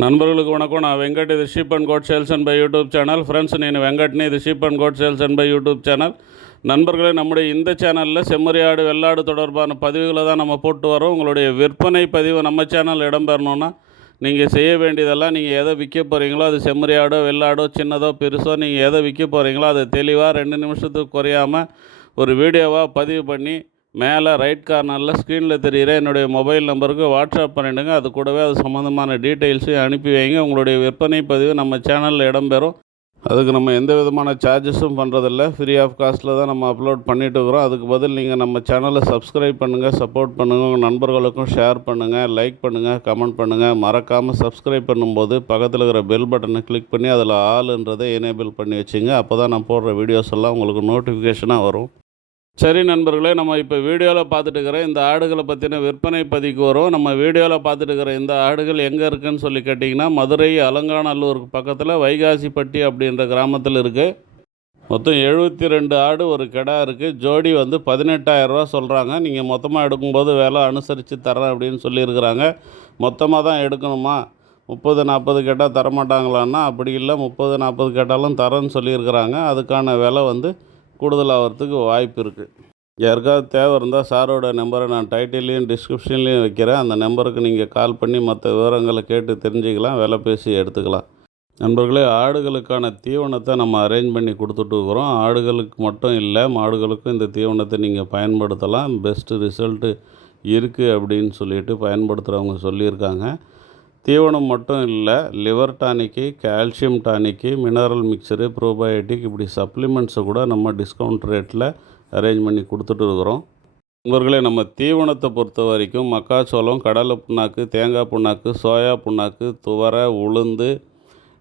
நண்பர்களுக்கு வணக்கம். நான் వెంకట్ ఇది sheep and goat sales and buy YouTube channel friends நீ வெங்கட்னி இது sheep and goat sales and buy YouTube channel நண்பர்களே நம்முடைய இந்த சேனலில் செம்மறியாடு வெள்ளாடு தொடர்பான பதிவுகளை தான் நம்ம போட்டு வரோம். உங்களுடைய விற்பனை பதிவு நம்ம சேனல் இடம்பெறணும்னா நீங்கள் செய்ய வேண்டியதெல்லாம் நீங்கள் எதை விற்க போகிறீங்களோ அது செம்மறியாடோ வெள்ளாடோ சின்னதோ பெருசோ நீங்கள் எதை விற்க போகிறீங்களோ அதை தெளிவாக ரெண்டு நிமிஷத்துக்கு குறையாமல் ஒரு வீடியோவாக பதிவு பண்ணி மேலே ரைட் கார்னரில் ஸ்க்ரீனில் தெரிகிற என்னுடைய மொபைல் நம்பருக்கு வாட்ஸ்அப் பண்ணிவிடுங்க அது கூடவே அது சம்மந்தமான டீட்டெயில்ஸையும் அனுப்பி வைங்க. உங்களுடைய விற்பனை பதிவு நம்ம சேனலில் இடம்பெறும் அதுக்கு நம்ம எந்த விதமான சார்ஜஸும் பண்ணுறதில்ல ஃப்ரீ ஆஃப் காஸ்ட்டில் தான் நம்ம அப்லோட் பண்ணிட்டு இருக்கிறோம். அதுக்கு பதில் நீங்கள் நம்ம சேனலை சப்ஸ்கிரைப் பண்ணுங்கள் சப்போர்ட் பண்ணுங்கள் உங்கள் நண்பர்களுக்கும் ஷேர் பண்ணுங்கள் லைக் பண்ணுங்கள் கமெண்ட் பண்ணுங்கள் மறக்காமல் சப்ஸ்கிரைப் பண்ணும்போது பக்கத்தில் இருக்கிற பெல் பட்டனை கிளிக் பண்ணி அதில் ஆளுன்றதை எனேபிள் பண்ணி வச்சுங்க. அப்போ தான் நான் போடுற வீடியோஸ் எல்லாம் உங்களுக்கு நோட்டிஃபிகேஷனாக வரும். சரி நண்பர்களே நம்ம இப்போ வீடியோவில் பார்த்துட்டு இருக்கிற இந்த ஆடுகளை பற்றின விற்பனை பதிக்கு வரும். நம்ம வீடியோவில் பார்த்துட்டு இருக்கிற இந்த ஆடுகள் எங்கே இருக்குன்னு சொல்லி கேட்டிங்கன்னா மதுரை அலங்காநல்லூருக்கு பக்கத்தில் வைகாசிப்பட்டி அப்படின்ற கிராமத்தில் இருக்குது மொத்தம் எழுபத்தி ரெண்டு ஆடு ஒரு கிடா இருக்குது ஜோடி வந்து பதினெட்டாயிரரூவா சொல்கிறாங்க நீங்கள் மொத்தமாக எடுக்கும்போது வேலை அனுசரித்து தரேன் அப்படின்னு சொல்லியிருக்கிறாங்க மொத்தமாக தான் எடுக்கணுமா? முப்பது நாற்பது கேட்டால் தரமாட்டாங்களான்னா அப்படி இல்லை. முப்பது நாற்பது கேட்டாலும் தரேன்னு சொல்லியிருக்கிறாங்க அதுக்கான விலை வந்து கூடுதலாகிறதுக்கு வாய்ப்பு இருக்குது யாருக்காவது தேவை இருந்தால் சாரோட நம்பரை நான் டைட்டில்லையும் டிஸ்கிரிப்ஷன்லேயும் வைக்கிறேன். அந்த நம்பருக்கு நீங்கள் கால் பண்ணி மற்ற விவரங்களை கேட்டு தெரிஞ்சுக்கலாம் விலை பேசி எடுத்துக்கலாம். நண்பர்களே ஆடுகளுக்கான தீவனத்தை நம்ம அரேஞ்ச் பண்ணி கொடுத்துட்டு இருக்கிறோம். ஆடுகளுக்கு மட்டும் இல்லை மாடுகளுக்கும் இந்த தீவனத்தை நீங்கள் பயன்படுத்தலாம். பெஸ்ட்டு ரிசல்ட்டு இருக்குது அப்படின்னு சொல்லிட்டு பயன்படுத்துகிறவங்க சொல்லியிருக்காங்க. தீவனம் மட்டும் இல்லை liver tonic calcium tonic mineral mixture probiotic இப்படி சப்ளிமெண்ட்ஸை கூட நம்ம டிஸ்கவுண்ட் ரேட்டில் அரேஞ்ச் பண்ணி கொடுத்துட்டு இருக்கிறோம். நண்பர்களே நம்ம தீவனத்தை பொறுத்த வரைக்கும் மக்காச்சோளம் கடலை புண்ணாக்கு தேங்காய் புண்ணாக்கு சோயா புண்ணாக்கு துவரை உளுந்து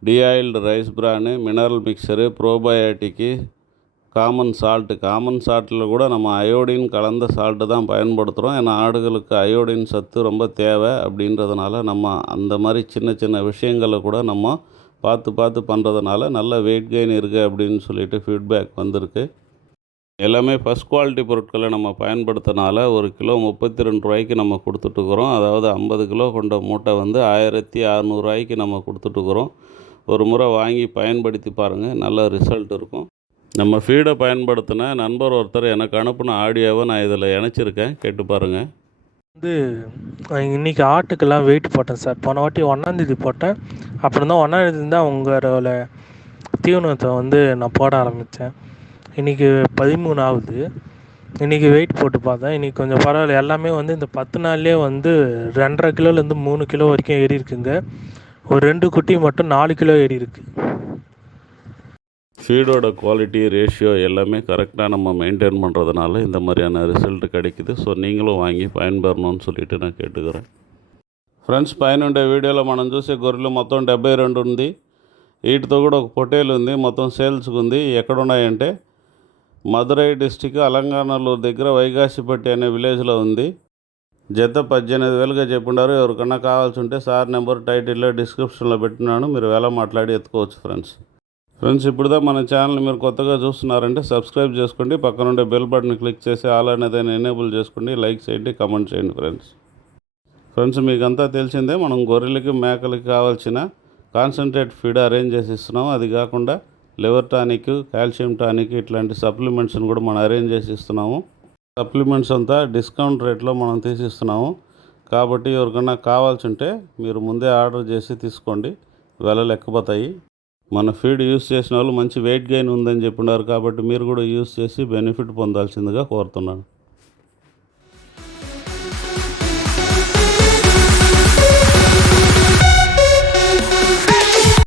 deoiled rice bran mineral mixture probiotic common salt common சால்ட்டில் கூட நம்ம அயோடின் கலந்த சால்ட்டு தான் பயன்படுத்துகிறோம் ஏன்னா ஆடுகளுக்கு அயோடின் சத்து ரொம்ப தேவை அப்படின்றதுனால நம்ம அந்த மாதிரி சின்ன சின்ன விஷயங்களை கூட நம்ம பார்த்து பார்த்து பண்ணுறதுனால நல்ல வெயிட் கெயின் இருக்குது அப்படின்னு சொல்லிட்டு ஃபீட்பேக் வந்திருக்கு. எல்லாமே ஃபஸ்ட் குவாலிட்டி பொருட்களை நம்ம பயன்படுத்தினால ஒரு கிலோ முப்பத்தி ரெண்டு ரூபாய்க்கு நம்ம கொடுத்துட்ருக்குறோம் அதாவது ஐம்பது கிலோ கொண்ட மூட்டை வந்து ஆயிரத்தி அறநூறுவாய்க்கு நம்ம கொடுத்துட்ருக்குறோம் ஒரு முறை வாங்கி பயன்படுத்தி பாருங்கள் நல்ல ரிசல்ட் இருக்கும். நம்ம ஃபீடை பயன்படுத்தின நண்பர் ஒருத்தர் எனக்கு அனுப்பின ஆடியோவை நான் இதில் இணைச்சிருக்கேன். கேட்டு பாருங்கள் வந்து இன்னைக்கு ஆட்டுக்கெல்லாம் வெயிட் போட்டேன் சார். போன வாட்டி ஒன்றாந்தேதி போட்டேன். அப்புறம் தான் ஒன்றாந்தேதி தான் உங்களோட தீவனத்தை வந்து நான் போட ஆரம்பித்தேன். இன்றைக்கி பதிமூணு ஆகுது. இன்றைக்கி வெயிட் போட்டு பார்த்தேன். இன்றைக்கி கொஞ்சம் பரவாயில்ல. எல்லாமே வந்து இந்த பத்து நாள்லேயே வந்து ரெண்டரை கிலோலேருந்து மூணு கிலோ வரைக்கும் ஏறி இருக்குங்க. ஒரு ரெண்டு குட்டி மட்டும் நாலு கிலோ ஏறி இருக்குது ஃபீடோட குவாலிட்டி ரேஷியோ எல்லாமே கரெக்டாக நம்ம மெயின்டைன் பண்ணுறதுனால இந்த மாதிரியான ரிசல்ட் கிடைக்குது ஸோ நீங்களும் வாங்கி பயன்பெறணும்னு சொல்லிட்டு నేను కేట్టుకురా ఫ్రెండ్స్ పైన ఉండే వీడియోలో మనం చూసే గొర్రెలు మొత్తం డెబ్బై రెండు ఉంది వీటితో కూడా ఒక పొటేలు ఉంది మొత్తం సేల్స్కి ఉంది ఎక్కడ ఉన్నాయంటే మదురై డిస్టిక్ అలంగానల్లూరు దగ్గర వైగాసిపట్టి అనే విలేజ్లో ఉంది జత పద్దెనిమిది వేలుగా చెప్పుండారు ఎవరికన్నా కావాల్సి ఉంటే సార్ నెంబర్ టైటిల్లో డిస్క్రిప్షన్లో పెట్టినాను మీరు ఎలా మాట్లాడి ఎత్తుకోవచ్చు ఫ్రెండ్స్ ఫ్రెండ్స్ ఇప్పుడుదా మన ఛానల్ మీరు కొత్తగా చూస్తున్నారంటే సబ్స్క్రైబ్ చేసుకోండి. పక్కన ఉండే బెల్ బటన్ క్లిక్ చేసి ఆల్ అనేది ఎనేబుల్ చేసుకోండి. లైక్ చేయండి కమెంట్ చేయండి ఫ్రెండ్స్. ఫ్రెండ్స్ మీకంతా తెలిసిందే మనం గొర్రెలకి మేకలకి కావాల్సిన కాన్సన్ట్రేట్ ఫీడ్ అరేంజ్ చేసి ఇస్తున్నాం. అది కాకుండా లివర్ టానిక్ కాల్షియం టానిక్ ఇట్లాంటి సప్లిమెంట్స్ని కూడా మనం అరేంజ్ చేసి ఇస్తున్నాము. సప్లిమెంట్స్ అంతా డిస్కౌంట్ రేట్లో మనం తీసిస్తున్నాము కాబట్టి ఎవరికన్నా కావాల్సి ఉంటే మీరు ముందే ఆర్డర్ చేసి తీసుకోండి. వెల లెక్కపోతాయి మన ఫీడ్ యూస్ చేసిన వాళ్ళు మంచి వెయిట్ గెయిన్ ఉందని చెప్పున్నారు కాబట్టి మీరు కూడా యూస్ చేసి బెనిఫిట్ పొందాల్సిందిగా కోరుతున్నాను.